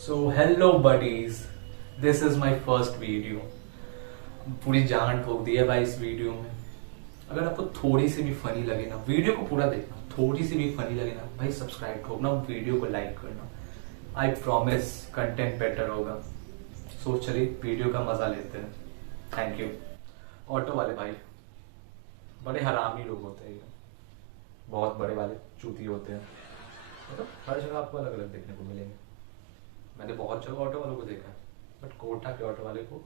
So hello buddies, this is my first video. पूरी जान ठोक दी है भाई इस वीडियो में। अगर आपको थोड़ी सी भी फनी लगे ना, वीडियो को पूरा देखना, थोड़ी सी भी फनी लगे ना भाई सब्सक्राइब ठोकना, वीडियो को लाइक करना। आई प्रॉमिस कंटेंट बेटर होगा। सो चलिए वीडियो का मजा लेते हैं। Thank you. ऑटो वाले भाई बड़े हरामी लोग होते हैं, बहुत बड़े वाले चूती होते हैं। मतलब हर जगह आपको अलग अलग देखने को मिलेंगे। मैंने बहुत जगह ऑटो वालों को देखा है, बट कोटा के ऑटो वाले को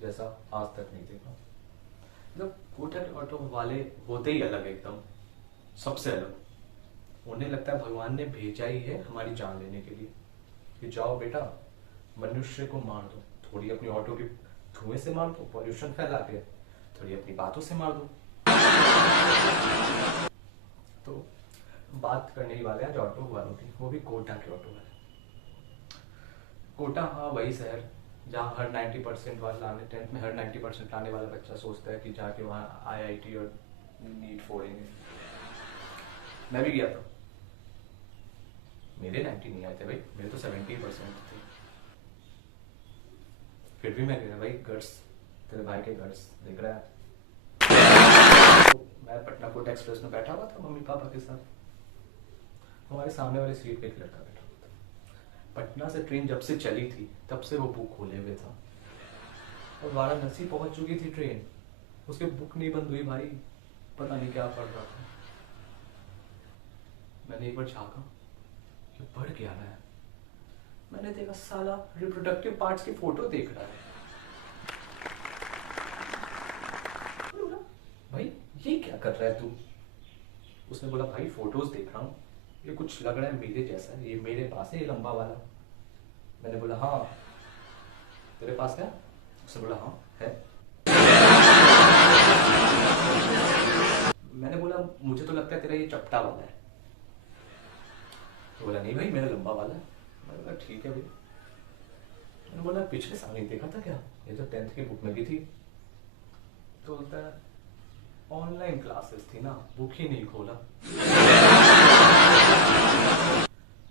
जैसा आज तक नहीं देखा। मतलब कोटा के ऑटो वाले होते ही अलग, एकदम सबसे अलग। उन्हें लगता है भगवान ने भेजा ही है हमारी जान लेने के लिए कि जाओ बेटा मनुष्य को मार दो, थोड़ी अपनी ऑटो के धुएं से मार दो, पॉल्यूशन फैला के, थोड़ी अपनी बातों से मार दो। तो बात करने ही वाले आज ऑटो वालों की, वो भी कोटा के ऑटो वाले। कोटा हाँ वही शहर जहाँ हर 90% वाला लाने 10th में हर 90% लाने वाला बच्चा सोचता है कि जाके वहाँ IIT और नीट फोड़ेंगे। मैं भी गया था, मेरे 90 नहीं आए थे भाई, मेरे तो 70% थे। फिर भी मैं गया भाई, गट्स, तेरे भाई के गट्स देख रहा है। तो मैं पटना कोटा एक्सप्रेस में बैठा हुआ था मम्मी पापा के साथ। हमारे सामने वाली सीट पे एक लड़का बैठा हुआ था। पटना से ट्रेन जब से चली थी तब से वो बुक खोले हुए था, और वाराणसी पहुंच चुकी थी ट्रेन, उसके बुक नहीं बंद हुई भाई, पता नहीं क्या पढ़ रहा था। मैंने एक बार झाँका, ये पढ़ क्या रहा है। मैंने देखा साला रिप्रोडक्टिव पार्ट्स की फोटो देख रहा है। भाई ये क्या कर रहा है तू। उसने बोला भाई फोटोज देख रहा हूँ, ये कुछ लग रहा है मेरे जैसा, ये मेरे पास है ये लंबा वाला। मैंने बोला हाँ तेरे पास है। उसने बोला हाँ है। मैंने बोला मुझे तो लगता है तेरा ये चपटा वाला है। तो बोला नहीं भाई मेरा लंबा वाला है। मैंने बोला ठीक है भाई। मैंने बोला पिछले साल नहीं देखा था क्या, ये तो 10th की बुक में भी थी। तो बोलता है ऑनलाइन क्लासेस थी ना, बुक ही नहीं खोला।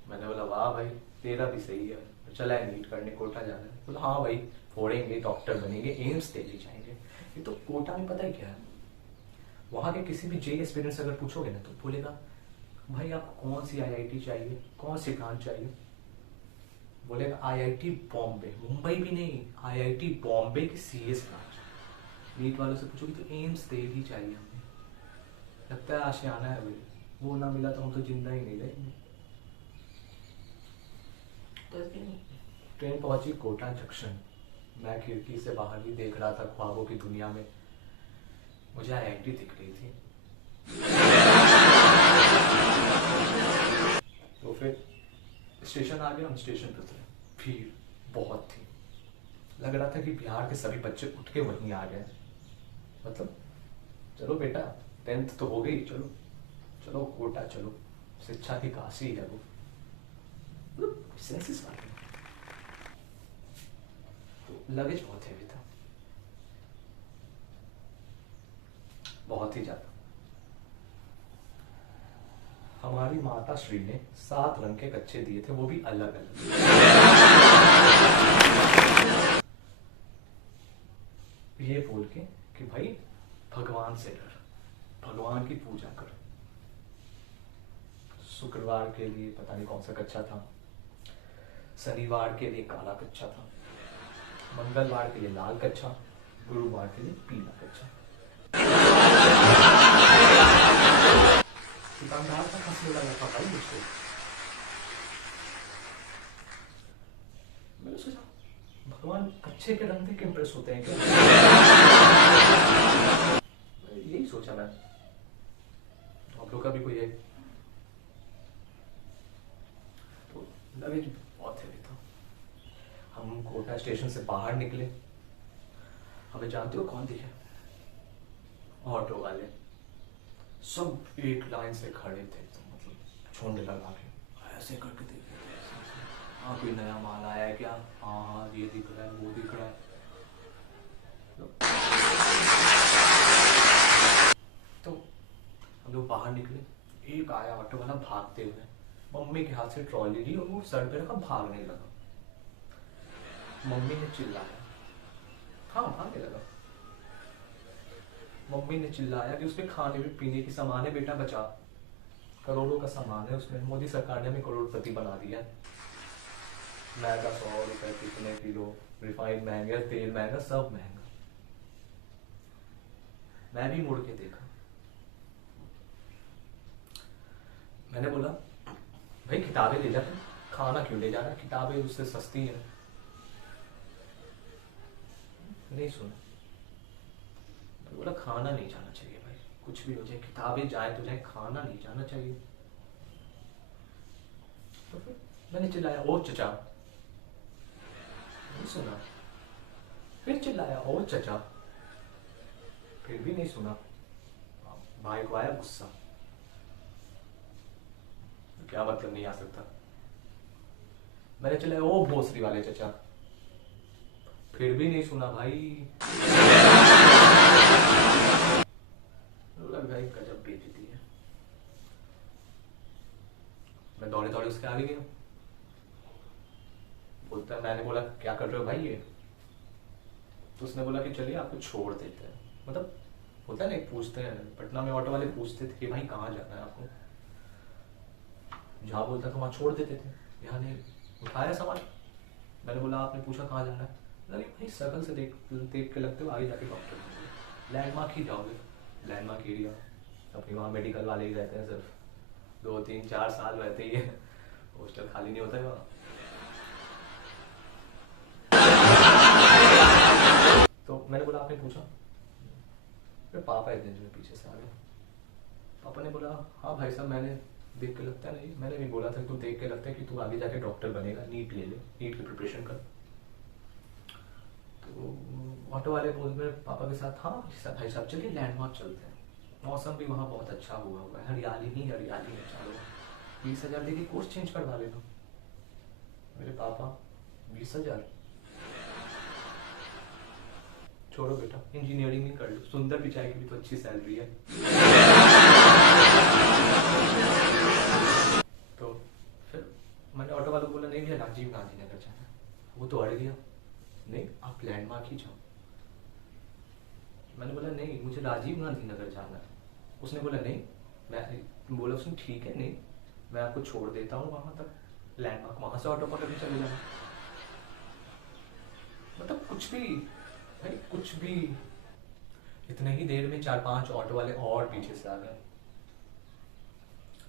मैंने बोला वाह भाई तेरा भी सही है, चला है नीट करने कोटा जाना है। बोला हाँ भाई फोड़ेंगे, डॉक्टर बनेंगे, एम्स दिल्ली जाएंगे। ये तो कोटा में पता है क्या है, वहाँ के किसी भी JEE एस्पिरेंट से अगर पूछोगे ना तो बोलेगा भाई आपको कौन सी IIT चाहिए, कौन सी ब्रांच चाहिए। बोलेगा IIT बॉम्बे, मुंबई भी नहीं, IIT बॉम्बे की CS ब्रांच। नीट वालों से पूछोगे तो एम्स दिल्ली चाहिए हमें। लगता है आशियाना है भाई, वो ना मिला तो हम तो जिंदा ही नहीं रहेंगे। ट्रेन पहुंची कोटा जंक्शन, मैं खिड़की से बाहर ही देख रहा था ख्वाबों की दुनिया में। मुझे IIT दिख रही थी। तो फिर स्टेशन आ गया, हम स्टेशन पे उतरे, भीड़ बहुत थी। लग रहा था कि बिहार के सभी बच्चे उठ के वहीं आ गए। मतलब चलो बेटा 10th तो हो गई, चलो चलो कोटा चलो, शिक्षा की काशी है वो। सेंसेस वाले लगेज बहुत हैवी था, बहुत ही ज्यादा। हमारी माता श्री ने 7 रंग के कच्चे दिए थे, वो भी अलग अलग। ये बोल के कि भाई भगवान से डर, भगवान की पूजा कर। शुक्रवार के लिए पता नहीं कौन सा कच्चा था, शनिवार के लिए काला कच्चा था, मंगलवार के लिए लाल कच्चा, गुरुवार के लिए पीला कच्चा। दुकानदार का हंसने लगा था भाई मुझको। मैंने सोचा भगवान कच्चे के रंग देख के इंप्रेस होते हैं क्या। यही सोचा मैं, आप लोग का भी कोई है। तो लगेज बहुत हैवी था। हम कोटा स्टेशन से बाहर निकले, हमें जानते हो कौन दिखे, ऑटो वाले। सब एक लाइन से खड़े थे, तो मतलब झुंड लगा के ऐसे करके देख रहे थे। हाँ कोई नया माल आया है क्या, हाँ हाँ ये दिख रहा है वो दिख रहा है। तो हम लोग बाहर निकले, एक आया ऑटो वाला भागते हुए, मम्मी के हाथ से ट्रॉली ली और वो सर पे रखा, भागने लगा। मम्मी ने चिल्लाया, हाँ भागने लगा। मम्मी ने चिल्लाया कि उसमें खाने में पीने की सामान है बेटा, बचा, करोड़ों का सामान है उसमें, मोदी सरकार ने हमें करोड़पति बना दिया। मैदा 100 रुपए कितने किलो, रिफाइंड महंगा, तेल महंगा, सब महंगा। मैं भी मुड़ के देखा, मैंने बोला भाई किताबें ले जा, तू खाना क्यों ले जा रहा है, किताबें उससे सस्ती है। नहीं सुना, मैंने बोला खाना नहीं जाना चाहिए भाई, कुछ भी हो जाए, किताबें जाए तो जाए, खाना नहीं जाना चाहिए। तो फिर मैंने चिल्लाया ओ चचा, नहीं सुना, फिर चिल्लाया ओ चचा, फिर भी नहीं सुना। भाई को आया गुस्सा, क्या मतलब नहीं आ सकता। मैंने चिल्लाया ओ भोसरी वाले चचा, फिर भी नहीं सुना भाई। लग भाई गजब बेइज्जती है। मैं दौड़े दौड़े उसके आगे गया, बोलता है, मैंने बोला क्या कर रहे हो भाई ये, तो उसने बोला कि चलिए आपको छोड़ देते हैं। मतलब होता है नहीं, पूछते हैं, पटना में ऑटो वाले पूछते थे कि भाई कहाँ जाना है आपको, जहाँ बोलता था वहाँ छोड़ देते थे। यहाँ नहीं, उठाया सामान। मैंने बोला आपने पूछा कहाँ जाना है, अरे भाई शकल से देख देख के लगते हो आगे जाके डॉक्टर, लैंडमार्क ही जाओगे, लैंडमार्क एरिया, अपनी वहाँ मेडिकल वाले ही रहते हैं, सिर्फ 2-3-4 साल रहते ही है, हॉस्टल खाली नहीं होता है वहाँ। तो मैंने बोला आपने पूछा, फिर पापा एक दिन जो पीछे से आ गए, पापा ने बोला हाँ भाई साहब, मैंने देख के लगता है, नहीं मैंने भी बोला था तू देख के लगता है कि तू आगे जाके डॉक्टर बनेगा, नीट ले ले, नीट की प्रिपरेशन कर। तो ऑटो वाले बोल रहे पापा के साथ, हाँ भाई साहब चलिए लैंडमार्क चलते हैं, मौसम भी वहाँ बहुत अच्छा हुआ हुआ है, हरियाली ही हरियाली है, चलो 20,000 देके कोर्स चेंज करवा लेना। मेरे पापा 20,000, छोड़ो बेटा इंजीनियरिंग ही कर लो, सुंदर पिचाई की भी तो अच्छी सैलरी है। तो फिर मैंने ऑटो वालों को बोला नहीं भैया राजीव गांधी नगर जाना है, वो तो अड़ गया, नहीं आप लैंडमार्क ही जाओ। मैंने बोला नहीं मुझे राजीव गांधी नगर जाना है, उसने बोला नहीं, मैं बोला उसने ठीक है, नहीं मैं आपको छोड़ देता हूँ वहां तक, लैंडमार्क वहां से ऑटो पकड़ के चले जाना। मतलब कुछ भी भाई, कुछ भी। इतने ही देर में 4-5 ऑटो वाले और पीछे से आ गए,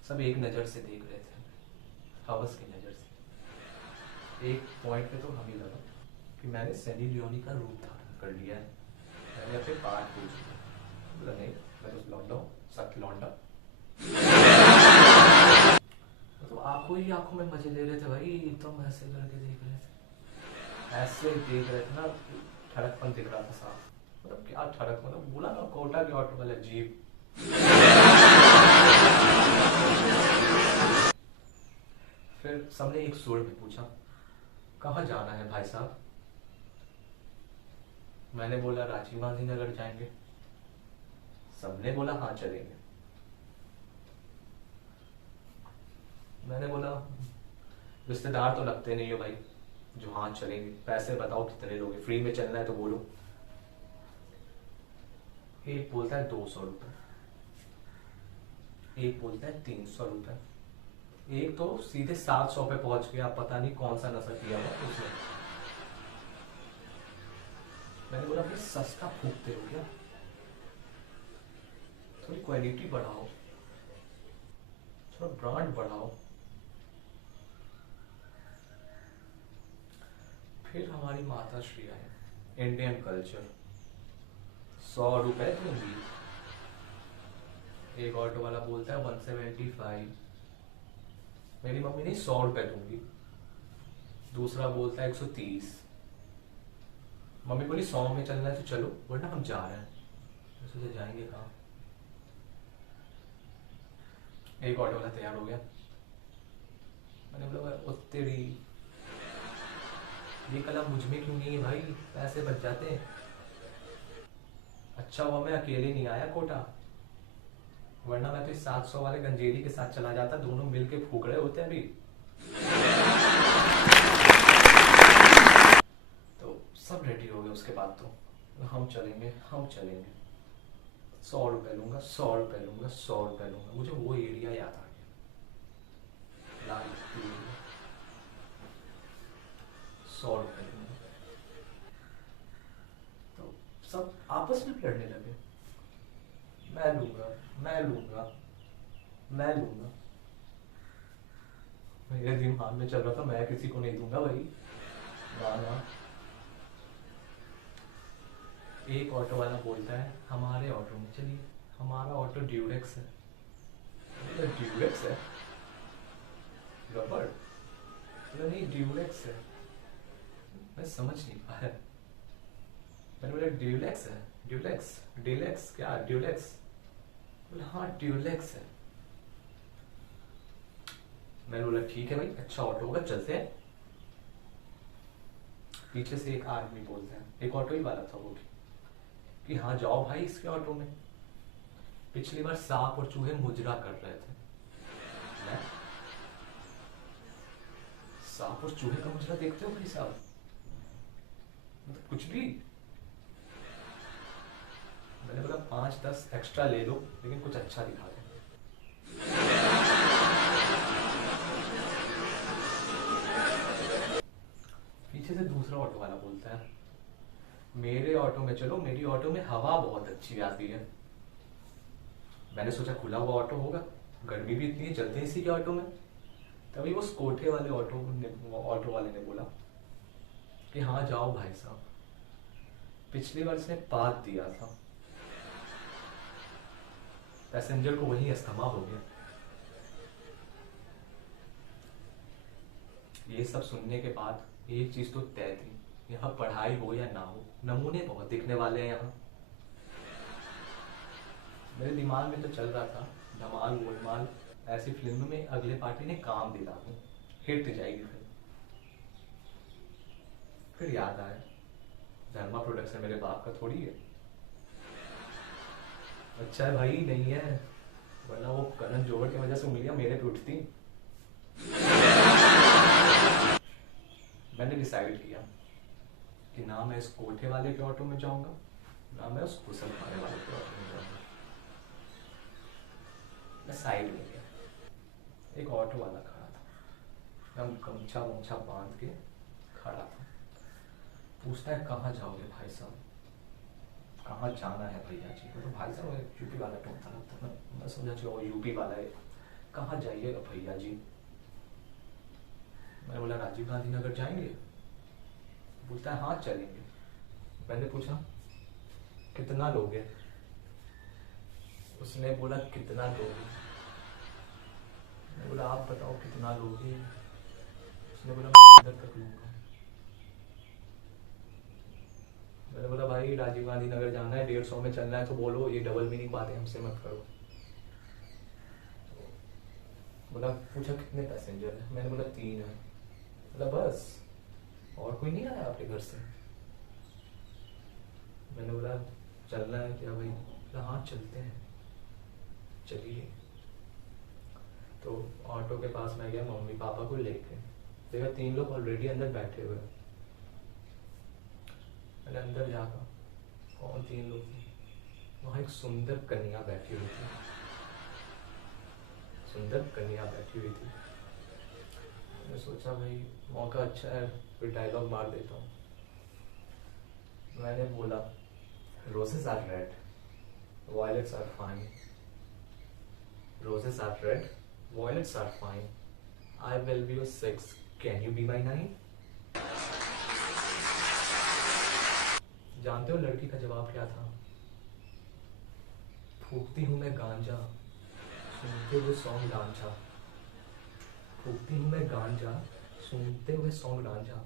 सब एक नजर से देख रहे थे, हवस की नजर से। एक पॉइंट पे तो हमें लगा कि मैंने सनी लियोनी का रूप धारण कर लिया है, मैंने अपने बात पूछ लिया, बोला नहीं मैं तो लौंडा हूँ, सख्त लौंडा। तो आंखों ही आंखों में मजे ले रहे थे भाई, एकदम ऐसे करके देख रहे थे, ऐसे देख रहे थे ना, ठड़कपन दिख रहा था साफ। मतलब क्या ठड़क, मतलब बोला ना कोटा के ऑटो वाले जीप। फिर सबने एक सुर में पूछा कहाँ जाना है भाई साहब, मैंने बोला राजीव गांधी नगर जाएंगे, सबने बोला हाँ चलेंगे। मैंने बोला रिश्तेदार तो लगते नहीं हो भाई जो हाँ चलेंगे, पैसे बताओ कितने लोगे, फ्री में चलना है तो बोलो। एक बोलता है 200 रुपए, एक बोलता है 300 रुपए, एक तो सीधे 700 पे पहुंच गया, पता नहीं कौन सा नशा किया हुआ उसने। मैंने बोला भाई सस्ता फूकते हो क्या, थोड़ी क्वालिटी बढ़ाओ, थोड़ा ब्रांड बढ़ाओ। फिर हमारी माता श्री आए, इंडियन कल्चर, 100 रुपए दूंगी, एक ऑटो वाला बोलता है 175, मेरी मम्मी नहीं 100 रुपए दूंगी, दूसरा बोलता है 130, मम्मी बोली 100 में चलना है तो चलो वरना हम जा रहे हैं, सोचे जाएंगे कहाँ। एक ऑटो वाला तैयार हो गया, मैंने बोला तेरी ये कला मुझ में क्यों नहीं है भाई, पैसे बच जाते हैं। अच्छा हुआ मैं अकेले नहीं आया कोटा, वरना मैं तो इस 700 वाले गंजेरी के साथ चला जाता, दोनों मिलके फूक रहे होते अभी। रेडी हो गए उसके बाद तो हम चलेंगे हम चलेंगे। 100 रुपये लूंगा 100 रुपये लूंगा 100 रुपये लूंगा। मुझे वो एरिया याद आ गया, लाल 100 रुपये लूंगा। तो सब आपस में लड़ने लगे, मैं लूंगा मैं लूंगा मैं लूंगा। मेरे दिमाग में चल रहा था मैं किसी को नहीं दूंगा भाई, ना ना। एक ऑटो वाला बोलता है हमारे ऑटो में चलिए, हमारा ऑटो ड्यूरेक्स है। ड्यूरेक्स है रबड़? नहीं ड्यूरेक्स है। मैं समझ नहीं पाया, मैंने बोला ड्यूलेक्स है। ड्यूलेक्स डीलेक्स क्या ड्यूलेक्स? बोला हाँ ड्यूलेक्स है। मैंने बोला ठीक है भाई, अच्छा ऑटो होगा, चलते हैं। पीछे से एक आदमी बोलता है, एक ऑटो ही वाला था वो कि हाँ जाओ भाई इसके ऑटो में। पिछली बार सांप और चूहे मुजरा कर रहे थे। मैं सांप और चूहे का मुजरा देखते हो भाई साहब? मतलब कुछ भी। मैंने बोला 5-10 एक्स्ट्रा ले लो, लेकिन कुछ अच्छा दिखा दो। पीछे से दूसरा ऑटो वाला बोलता है मेरे ऑटो में चलो, मेरी ऑटो में हवा बहुत अच्छी आती है। मैंने सोचा खुला हुआ ऑटो होगा, गर्मी भी इतनी है, चलते हैं इसी के ऑटो में। तभी वो कोठे वाले ऑटो वाले ने बोला कि हाँ जाओ भाई साहब, पिछली बार इसने पाद दिया था, पैसेंजर को वही अस्थमा हो गया। ये सब सुनने के बाद एक चीज तो तय थी, यहाँ पढ़ाई हो या ना हो, नमूने बहुत दिखने वाले हैं यहाँ। मेरे दिमाग में तो चल रहा था धमाल गोलमाल ऐसी फिल्म में अगले पार्टी ने काम दिला दूं, हिट जाएगी फिर याद आया धर्मा प्रोडक्शन मेरे बाप का थोड़ी है। अच्छा है भाई नहीं है, वरना वो करण जोहर की वजह से उंगलियां मेरे पे उठती। मैंने डिसाइड किया कि ना मैं इस कोठे वाले के ऑटो में जाऊंगा, ना मैं उस घुसल खाने वाले के ऑटो में जाऊंगा। मैं साइड में गया, एक ऑटो वाला खड़ा था, मैं गमछा वमछा बांध के खड़ा था। पूछता है कहाँ जाओगे भाई साहब, कहाँ जाना है भैया जी? तो भाई साहब यूपी वाला टोन था, मैं समझा चलो यूपी वाला है, कहाँ जाइएगा भैया जी? मैंने बोला राजीव गांधी नगर जाएंगे? बोलता है हाँ चलेंगे। मैंने पूछा कितना लोगे? उसने बोला कितना लोगे? मैंने बोला आप बताओ कितना लोगे? उसने बोला मैं इधर तक लूंगा। मैंने बोला भाई राजीव गांधी नगर जाना है, 150 में चलना है तो बोलो, ये डबल मीनिंग बातें हमसे मत करो। बोला पूछा कितने पैसेंजर है? मैंने बोला 3 है। बोला बस, और कोई नहीं आया आपके घर से? मैंने बोला चलना है क्या भाई? बोला हाँ चलते हैं। चलिए। तो ऑटो के पास मैं गया मम्मी पापा को लेके, देखा 3 लोग ऑलरेडी अंदर बैठे हुए। मैंने अंदर जाकर कौन 3 लोग थे, वहाँ एक सुंदर कन्या बैठी हुई थी, सुंदर कन्या बैठी हुई थी। मैंने सोचा भाई मौका अच्छा है, कोई डायलॉग मार देता हूँ। मैंने बोला roses are red, violets are fine. Roses are red, violets are fine. I will be your 6. Can you be my 9? जानते हो लड़की का जवाब क्या था? फूकती हूँ मैं गांजा, सुनते हुए सॉन्ग डांचा। फूकती हूँ मैं गांजा, सुनते हुए सॉन्ग डांचा।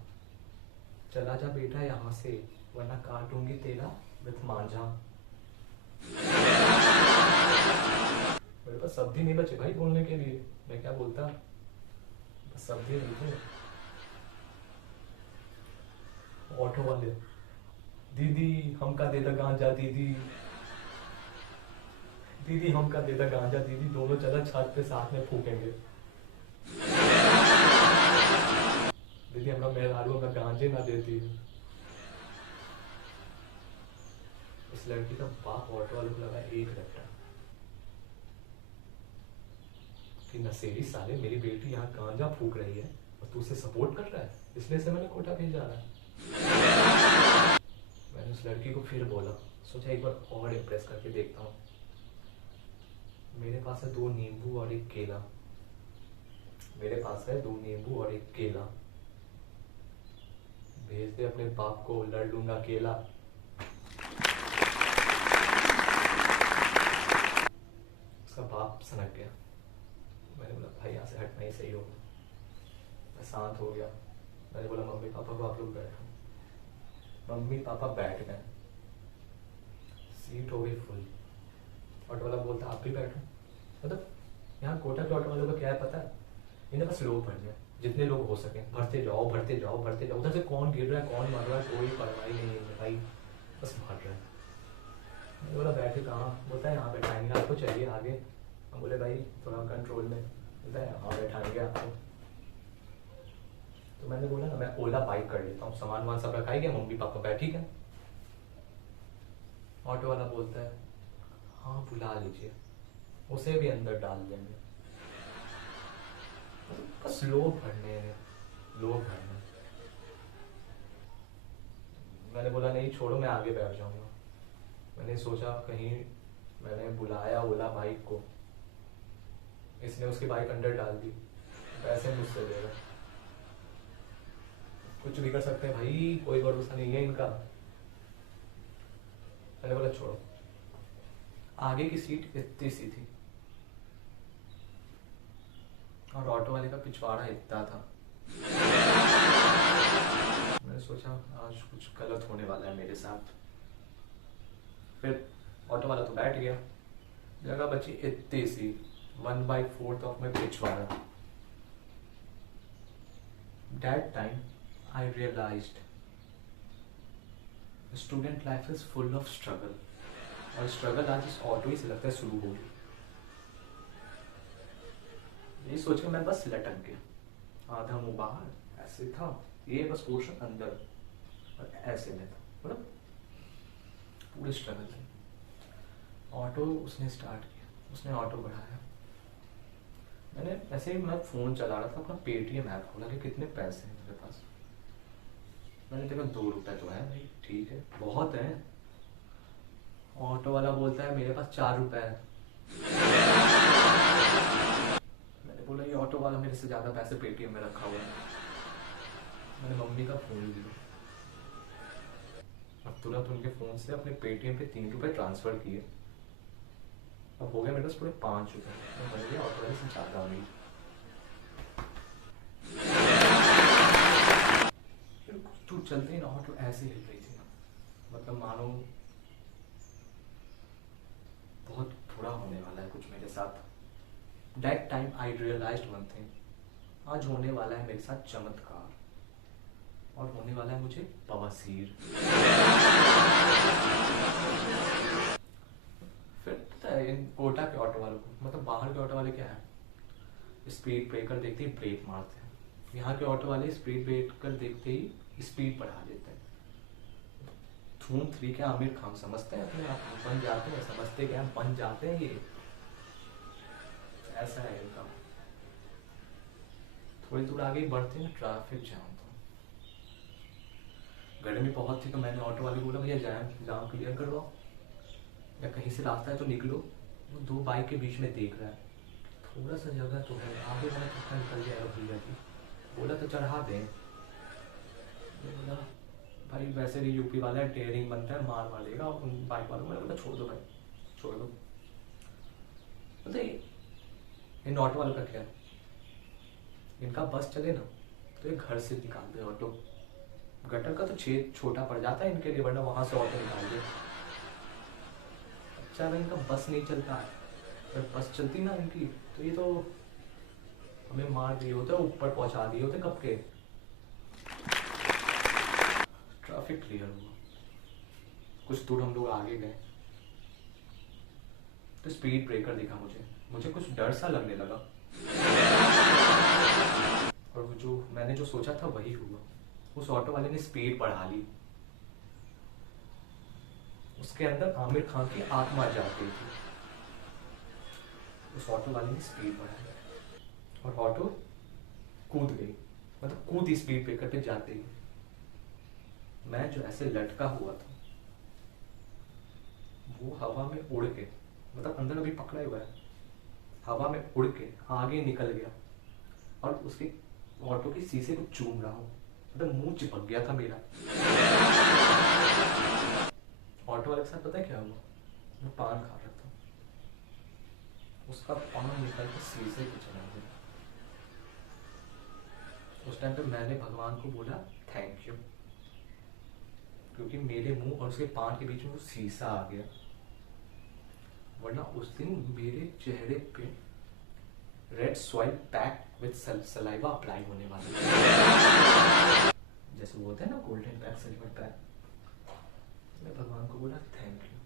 चला जा बेटा यहाँ से, वरना काटूंगी तेरा विथ मांझा। मेरे पास शब्द ही नहीं बचे भाई बोलने के लिए, मैं क्या बोलता, बस शब्द ही नहीं थे। ऑटो वाले दीदी हमका दे दा गांजा, दीदी दीदी हमका दे दा गांजा, दीदी दोनों चला छत पे साथ में फूकेंगे। दीदी हमरा मेहरारू में गांजे ना देती। इस लड़की का बाप ऑटो वालों को लगा एक रट्टा कि नशेड़ी साले, मेरी बेटी यहाँ गांजा फूक रही है और तू उसे सपोर्ट कर रहा है, इसलिए से मैंने कोटा भेजा रहा है। मैंने उस लड़की को फिर बोला, सोचा एक बार और इम्प्रेस करके देखता हूँ। मेरे पास है 2 नींबू और 1 केला, मेरे पास है 2 नींबू और 1 केला, भेज दे अपने बाप को, लड़ लूंगा अकेला। उसका बाप सनक गया। मैंने बोला भाई यहाँ से हटना ही सही होगा। मैं शांत हो गया। मैंने बोला मम्मी पापा को आप लोग बैठो। मम्मी पापा बैठ गए, सीट हो गई फुल। ऑटो वाला बोलता आप भी बैठो। मतलब यहाँ कोटा के ऑटो वालों को क्या है पता है, इन्हें बस लोग भरने हैं, जितने लोग हो सके भरते जाओ भरते जाओ भरते जाओ। उधर से कौन गिर रहा है कौन मर रहा है कोई परवाह नहीं है भाई, बस भर रहा है। मैंने बोला बैठे कहाँ? बोलता है यहाँ बैठाएंगे आपको, चलिए आगे। हम बोले भाई थोड़ा कंट्रोल में। बोलता है हाँ बैठाएंगे आपको। तो मैंने बोला ना मैं ओला बाइक कर लेता हूँ, सामान वामान सब रखा ही गया, मम्मी पापा बैठी गए। ऑटो वाला बोलता है हाँ बुला लीजिए, उसे भी अंदर डाल देंगे। बस लोग भरने हैं, लोग भरने। मैंने बोला नहीं छोड़ो मैं आगे बैठ जाऊंगा। मैंने सोचा कहीं मैंने बुलाया ओला बाइक को, इसने उसकी बाइक अंदर डाल दी, पैसे मुझसे ले रहा। कुछ भी कर सकते हैं भाई, कोई भरोसा नहीं है इनका। मैंने बोला छोड़ो। आगे की सीट इतनी सी थी और ऑटो वाले का पिछवाड़ा इतना था। मैंने सोचा आज कुछ गलत होने वाला है मेरे साथ। फिर ऑटो वाला तो बैठ गया, जगह बची इतनी सी, 1/4 ऑफ माई पिछवाड़ा। That time I realized student life is full of struggle, और स्ट्रगल आज इस ऑटो ही से लगता है शुरू होगी। ये सोच के मैं बस लटक गया, आधा मुंह बाहर ऐसे था, ये बस पोर्शन अंदर और ऐसे में था, मतलब पूरे स्ट्रगल थे। ऑटो उसने स्टार्ट किया, उसने ऑटो बढ़ाया। मैंने ऐसे ही मैं फोन चला रहा था, अपना पेटीएम ऐप खोला कि कितने पैसे हैं मेरे पास। मैंने देखा 2 रुपए तो है भाई, ठीक है बहुत है। ऑटो वाला बोलता है मेरे पास 4 रुपए है। मैंने बोला ये ऑटो वाला मेरे से ज्यादा पैसे पेटीएम में रखा हुआ है। मैंने मम्मी का फोन लिया, अब तुरंत उनके फोन से अपने पेटीएम पे 3 रुपए ट्रांसफर किए। अब हो गया मेरे पास पूरे 5 रुपए। मैं बन गया ऑटो वाले से ज्यादा अमीर। तू चलते ही ना ऑटो ऐसे हिल रही थी ना, मतलब मानो बहुत बुरा होने वाला है कुछ मेरे साथ। That time I realized one thing, आज होने वाला है मेरे साथ चमत्कार, और होने वाला है मुझे बवासीर। फिर पता है इन कोटा के ऑटो वालों को, मतलब बाहर के ऑटो वाले क्या है, स्पीड ब्रेकर देखते ही ब्रेक मारते हैं। यहाँ के ऑटो वाले स्पीड ब्रेकर देखते ही स्पीड बढ़ा देते हैं। धूम 3 के आमिर खान समझते हैं अपने आप, बन जाते हैं, समझते क्या बन जाते हैं ये, ऐसा है इनका। थोड़ी दूर आगे बढ़ते हैं ट्रैफिक जाम था, गर्मी बहुत थी, तो मैंने ऑटो वाले को बोला भैया जाम क्लियर करवाओ या कहीं से रास्ता है तो निकलो। वो 2 बाइक के बीच में देख रहा है, थोड़ा सा जगह तो है आगे, मैंने कितना निकल जाएगा भैया जी। बोला तो चढ़ा दें। बोला भाई वैसे भी यूपी वाला है, टेयरिंग बनता है, मार देगा उन बाइक वालों को। बोला छोड़ दो भाई छोड़ दो। बोलते इन ऑटो वालों का क्या, इनका बस चले ना तो ये घर से निकाल दे ऑटो, गटर का तो छेद छोटा पड़ जाता है इनके लिए, वरना वहां से ऑटो निकाल दे। अच्छा भाई इनका बस नहीं चलता है, अगर बस चलती ना इनकी तो ये तो हमें मार दिए होते, ऊपर पहुंचा दिए होते कब के। ट्रैफिक क्लियर हुआ, कुछ दूर हम लोग आगे गए तो स्पीड ब्रेकर दिखा मुझे कुछ डर सा लगने लगा, और वो जो मैंने जो सोचा था वही हुआ। उस ऑटो वाले ने स्पीड बढ़ा ली, उसके अंदर आमिर खान की आत्मा जाती थी। उस ऑटो वाले ने स्पीड बढ़ाई और ऑटो कूद गई, मतलब कूद स्पीड ब्रेकर पे जाते ही। मैं जो ऐसे लटका हुआ था वो हवा में उड़ के, मतलब अंदर अभी पकड़ा हुआ है, हवा में उड़ के आगे निकल गया और उसके ऑटो की शीशे को चूम रहा हूँ, मतलब मुंह चिपक गया था मेरा। ऑटो वाले के साथ पता है क्या हुआ? वो पान खा रहा था, उसका पान निकल के शीशे को चला गया। उस टाइम पे मैंने भगवान को बोला थैंक यू, क्योंकि मेरे मुंह और उसके पान के बीच में वो शीशा आ गया, वरना उस दिन मेरे चेहरे पे red soil pack with saliva apply होने वाला था। जैसे वो होता है ना गोल्डन पैक, सिल्वर पैक। मैं भगवान को बोला थैंक यू,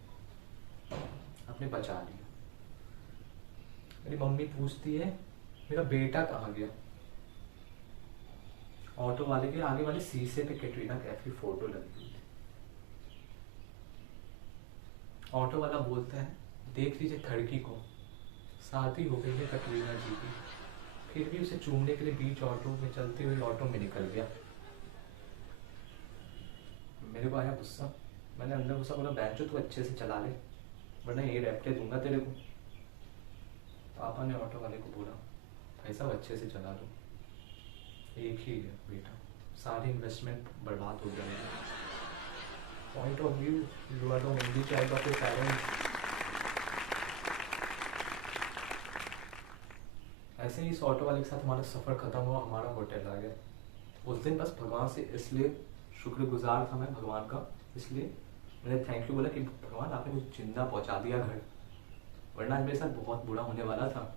आपने बचा लिया। मेरी मम्मी पूछती है मेरा बेटा कहाँ गया? ऑटो वाले के आगे वाले शीशे पे कैटरीना कैफ की फोटो लगी हुई थी। ऑटो वाला बोलता है देख लीजिए लड़की को, शादी हो गई है कैटरीना जी की, फिर भी उसे चूमने के लिए बीच ऑटो में चलते हुए ऑटो में निकल गया। मेरे को आया गुस्सा, मैंने अंदर गुस्सा बोला बैठ जो तू अच्छे से चला ले, वरना ये रैपटे दूंगा तेरे को। पापा ने ऑटो वाले को बोला भाई साहब अच्छे से चला लो, एक ही है बेटा, सारी इन्वेस्टमेंट बर्बाद हो गया मेरा। Point of view, you are the only child of your parents. ऐसे ही इस ऑटो वाले के साथ हमारा सफ़र ख़त्म हुआ, हमारा होटल आ गया। उस दिन बस भगवान से इसलिए शुक्रगुजार था मैं भगवान का, इसलिए मैंने थैंक यू बोला कि भगवान आपने मुझे जिंदा पहुंचा दिया घर, वरना आज मेरे साथ बहुत बुरा होने वाला था।